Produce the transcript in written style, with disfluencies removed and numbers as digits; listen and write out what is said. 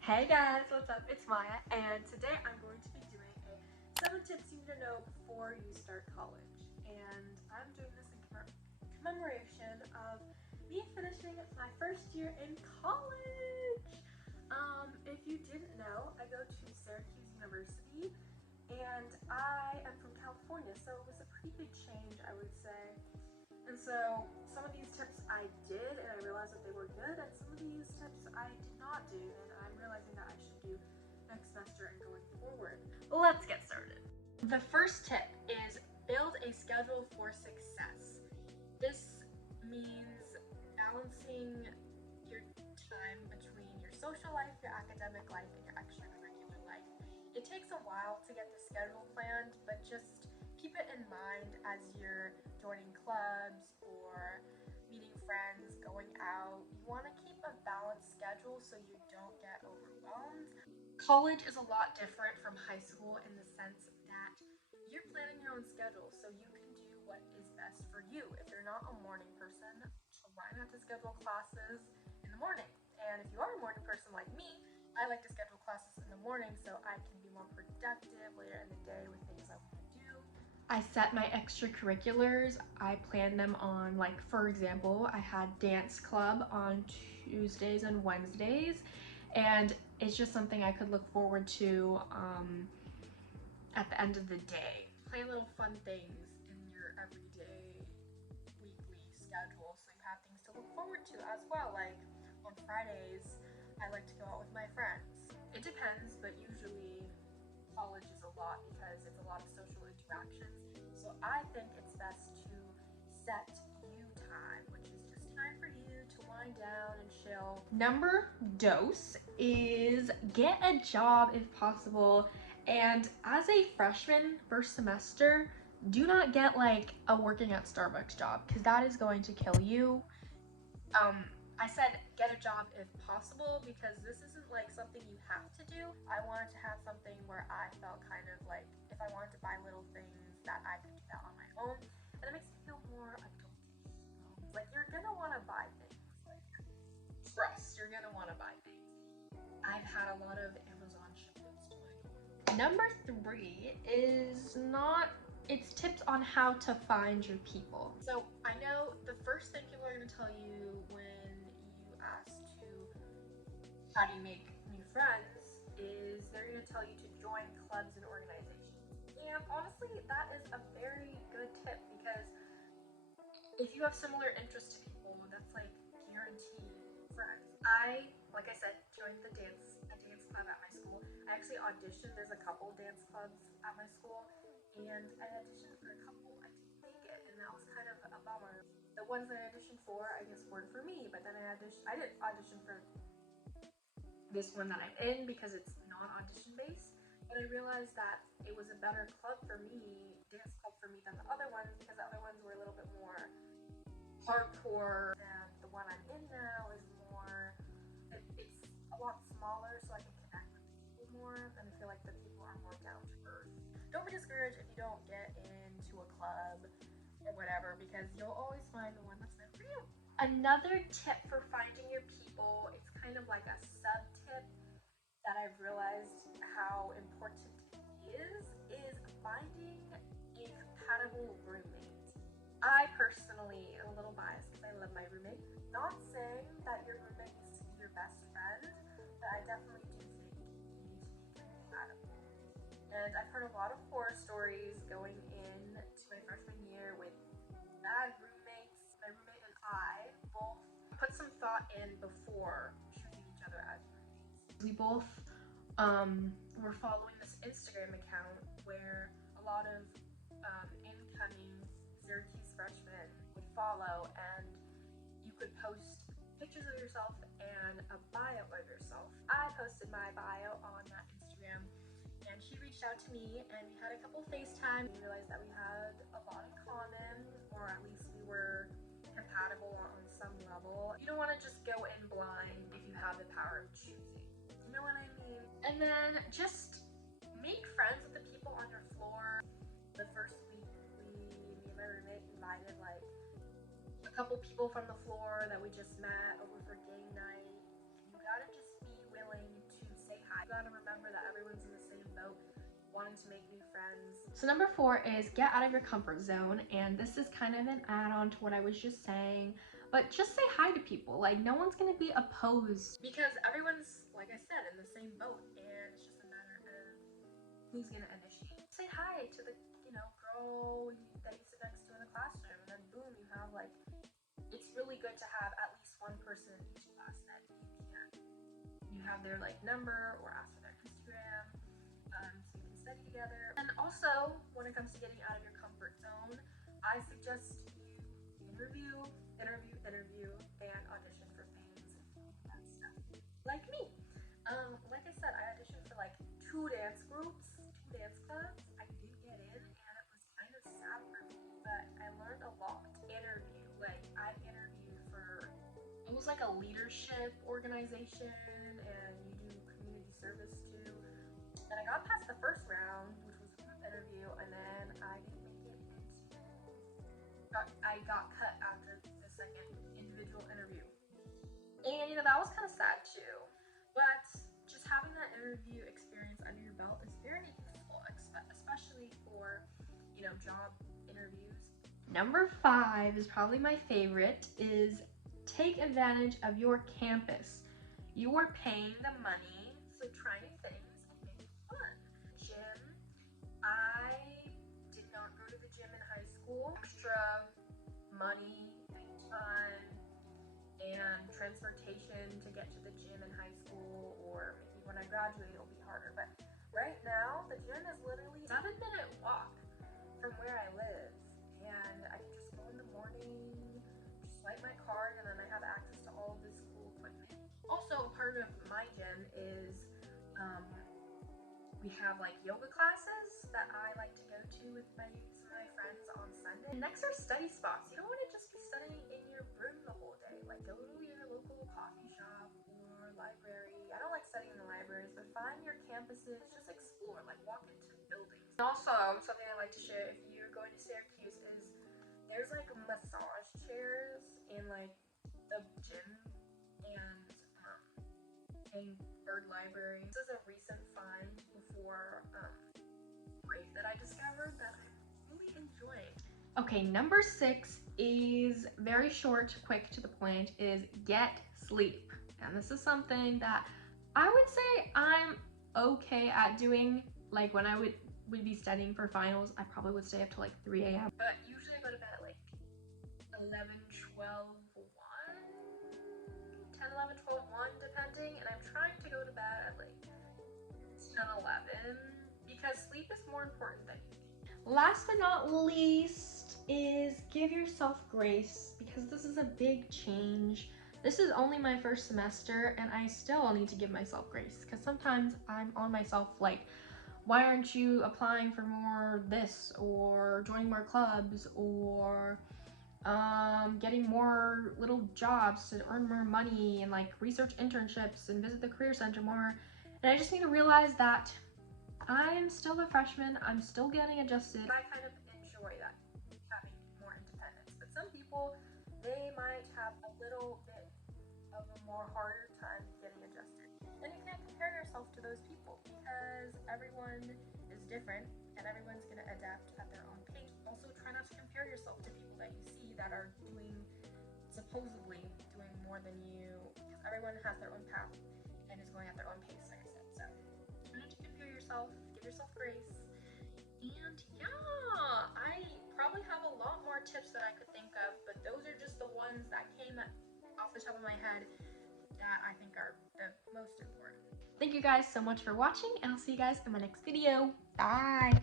Hey guys, what's up? It's Maya, and today I'm going to be doing a 7 tips you need to know before you start college. And I'm doing this in commemoration of me finishing my first year in college. If you didn't know, I go to Syracuse University, and I am from California, so it was a pretty big change, I would say. And so some of these tips I did and I realized that they were good, and some of these tips I did not do and I'm realizing that I should do next semester and going forward. Let's get started. The first tip is build a schedule for success. This means balancing your time between your social life, your academic life, and your extracurricular life. It takes a while to get the schedule planned, but just keep it in mind as you're joining clubs or meeting friends, going out. You want to keep a balanced schedule so you don't get overwhelmed. College is a lot different from high school in the sense that you're planning your own schedule, so you can do what is best for you. If you're not a morning person, try not to schedule classes in the morning. And if you are a morning person like me, I like to schedule classes in the morning so I can be more productive later in the day with things I want to do. I set my extracurriculars. I plan them on, like, for example, I had dance club on Tuesdays and Wednesdays, and it's just something I could look forward to at the end of the day. Plan little fun things in your everyday weekly schedule so you have things to look forward to as well. Like on Fridays, I like to go out with my friends. It depends, but usually college is a lot because it's a lot of social interactions. So I think it's best to set you time, which is just time for you to wind down and chill. Number dose is get a job if possible. And as a freshman, first semester, do not get like a working at Starbucks job because that is going to kill you. I said get a job if possible because this isn't like something you have to do. I wanted to have something where I felt kind of like if I wanted to buy little things that I could do that on my own, and it makes me feel more adultish. Like you're gonna want to buy things. Like trust, you're gonna want to buy things. I've had a lot of Amazon shipments to my door. Number 3 is it's tips on how to find your people. So I know the first thing people are going to tell you when you ask to how do you make new friends is they're going to tell you to join clubs and organizations. And honestly, that is a very good tip because if you have similar interests to people, that's like guaranteed friends. Like I said, joined a dance club at my school. I actually auditioned. There's a couple dance clubs at my school, and I auditioned for a couple. I didn't make it, and that was kind of a bummer. The ones that I auditioned for, I guess, weren't for me. But then I didn't audition for this one that I'm in because it's non-audition based. But I realized that it was a better club for me, dance club for me, than the other ones because the other ones were a little bit more hardcore, and the one I'm in now is more, it's a lot smaller so I can connect with people more, and I feel like the people are more down to earth. Don't be discouraged if you don't get into a club or whatever because you'll always find the one that's meant for you. Another tip for finding your people, it's kind of like a sub tip that I've realized how important is finding a compatible roommate. I personally am a little biased because I love my roommate. Not saying that your roommate needs to be your best friend, but I definitely do think you need to be compatible. And I've heard a lot of horror stories going in to my freshman year with bad roommates. My roommate and I both put some thought in before choosing each other as roommates. We both were following this Instagram account where a lot of incoming Syracuse freshmen would follow, and you could post pictures of yourself and a bio of yourself. I posted my bio on that Instagram, and she reached out to me, and we had a couple FaceTime. We realized that we had a lot in common, or at least we were compatible on some level. You don't want to just go in blind if you have the power of choosing. You know what I mean? And then just make friends with the people on your floor. The first week, me and my roommate invited like a couple people from the floor that we just met over for game night. You gotta just be willing to wanting to make new friends. So number 4 is get out of your comfort zone, and this is kind of an add-on to what I was just saying, but just say hi to people. Like, no one's gonna be opposed because everyone's, like I said, in the same boat, and it's just a matter of who's gonna initiate. Say hi to the, girl that you sit next to in the classroom, and then boom, you have like, it's really good to have at least one person in each class that you have their like number or ask for their Instagram, so you can study together. And also, when it comes to getting out of your comfort zone, I suggest you interview, and audition for things and that stuff. Like me. Like I said, I auditioned for like 2 dance groups, 2 dance clubs. I did get in, and it was kind of sad for me, but I learned a lot. I interviewed for, it was like a leadership organization, and you do community service too. And I got past the first round, which was a group interview, and then I didn't make it I got cut after the second individual interview. And that was kind of sad too. But just having that interview experience under your belt is very useful, especially for, job interviews. Number 5 is probably my favorite, is take advantage of your campus. You are paying the money, so try new things and make it fun. Gym. I did not go to the gym in high school. Extra money and time and transportation to get to the gym in high school, or maybe when I graduate it'll be harder. But right now, the gym is literally a 7-minute walk from where I live. And I can just go in the morning, just swipe my card, and then I have access to all of this cool equipment. Also, a part of my gym is we have like yoga classes that I like to go to with some of my friends on Sunday. And next are study spots. You don't want to just be studying in your room the whole day. Like, go to your local coffee shop or library. I don't like studying in the libraries, but find your campuses, just explore, like walk into buildings. And also, something I like to share if you're going to Syracuse is there's like massage chairs in like the gym and in Bird Library. This is a recent find before break that I discovered that I'm really enjoying. Okay, number 6 is very short, quick, to the point, is get sleep. And this is something that I would say I'm okay at doing. Like, when I would be studying for finals, I probably would stay up till like 3 a.m. But usually I go to bed at like 11, 12, 10, 11, 12, 1, depending, and I'm trying to go to bed at like 10, 11, because sleep is more important than eating. Last but not least is give yourself grace, because this is a big change. This is only my first semester, and I still need to give myself grace, because sometimes I'm on myself like, why aren't you applying for more this, or joining more clubs, or getting more little jobs to earn more money, and like research internships and visit the career center more. And I just need to realize that I'm still a freshman, I'm still getting adjusted. I kind of enjoy that, having more independence. But some people, they might have a little bit of a more harder time getting adjusted. And you can't compare yourself to those people, because everyone is different and everyone's gonna adapt at their own pace. Also, try not to compare yourself to people that you see that are supposedly doing more than you, because everyone has their own path and is going at their own pace, like I said. So try not to compare yourself, give yourself grace. And yeah, I probably have a lot more tips that I could think of, but those are just the ones that came off the top of my head that I think are the most important. Thank you guys so much for watching, and I'll see you guys in my next video. Bye!